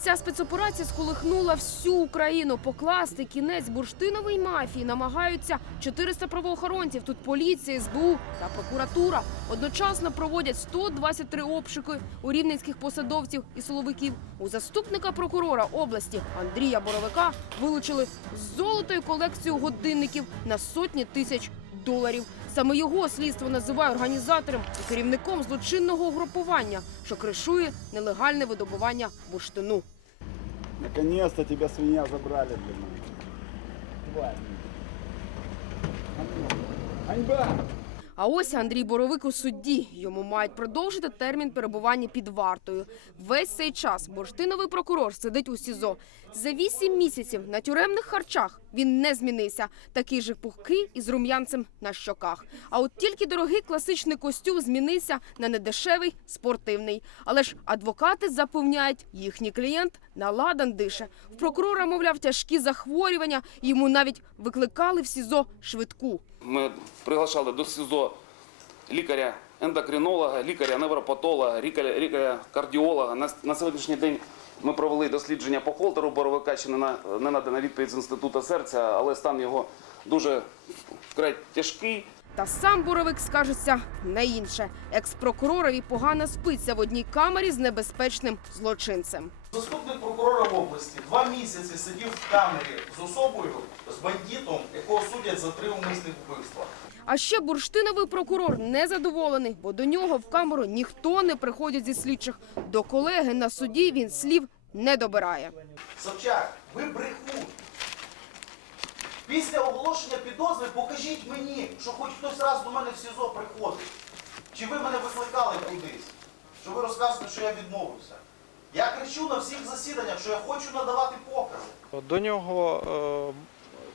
Ця спецоперація сколихнула всю Україну. Покласти кінець бурштиновій мафії намагаються 400 правоохоронців. Тут поліція, СБУ та прокуратура. Одночасно проводять 123 обшуки у рівненських посадовців і силовиків. У заступника прокурора області Андрія Боровика вилучили золотою колекцію годинників на сотні тисяч доларів. Саме його слідство називає організатором і керівником злочинного угрупування, що кришує нелегальне видобування бурштину. Наконец-то тебя свинья забрали, блин. Тварь. Ганьба! А ось Андрій Боровик у судді. Йому мають продовжити термін перебування під вартою. Весь цей час бурштиновий прокурор сидить у СІЗО. За вісім місяців на тюремних харчах він не змінився. Такий же пухкий із рум'янцем на щоках. А от тільки дорогий класичний костюм змінився на недешевий спортивний. Але ж адвокати запевняють, їхній клієнт наладан дише. В прокурора, мовляв, тяжкі захворювання. Йому навіть викликали в СІЗО швидку. Ми приглашали до СІЗО лікаря ендокринолога, лікаря невропатолога, лікаря, кардіолога. На, на сьогоднішній день ми провели дослідження по холтеру Боровика, ще не, на, не надана відповідь з інституту серця, але стан його дуже вкрай тяжкий. Та сам Боровик скажеться не інше. Екс-прокуророві погано спиться в одній камері з небезпечним злочинцем. Заступник прокурора області два місяці сидів в камері з особою, з бандитом, якого судять за три умисних вбивства. А ще бурштиновий прокурор незадоволений, бо до нього в камеру ніхто не приходить зі слідчих. До колеги на суді він слів не добирає. Собчак, ви брехун. Після оголошення підозри покажіть мені, що хоч хтось раз до мене в СІЗО приходить. Чи ви мене викликали кудись? Що ви розказуєте, що я відмовився? Я кричу на всіх засіданнях, що я хочу надавати покази. До нього е,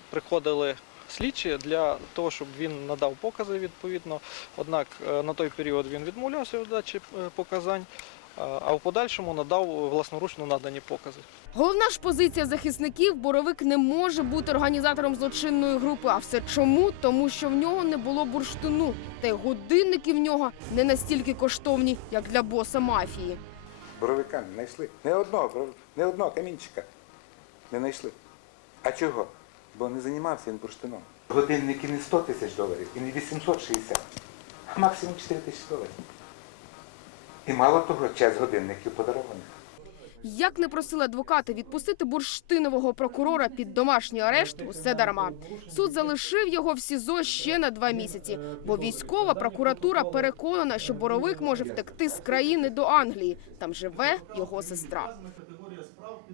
приходили слідчі для того, щоб він надав покази відповідно. Однак е, на той період він відмовлявся від дачі е, показань, е, а в подальшому надав власноручно надані покази. Головна ж позиція захисників Боровик не може бути організатором злочинної групи. А все чому? Тому що в нього не було бурштину. Та й годинники в нього не настільки коштовні, як для боса мафії. Боровика не знайшли. Не одного, не одного камінчика не знайшли. А чого? Бо не займався він бурштином. Годинники не 100 тисяч доларів і не 860, а максимум 4 тисячі доларів. І мало того, час годинників подарованих. Як не просили адвокати відпустити бурштинового прокурора під домашній арешт, усе дарма. Суд залишив його в СІЗО ще на два місяці, бо військова прокуратура переконана, що боровик може втекти з країни до Англії. Там живе його сестра.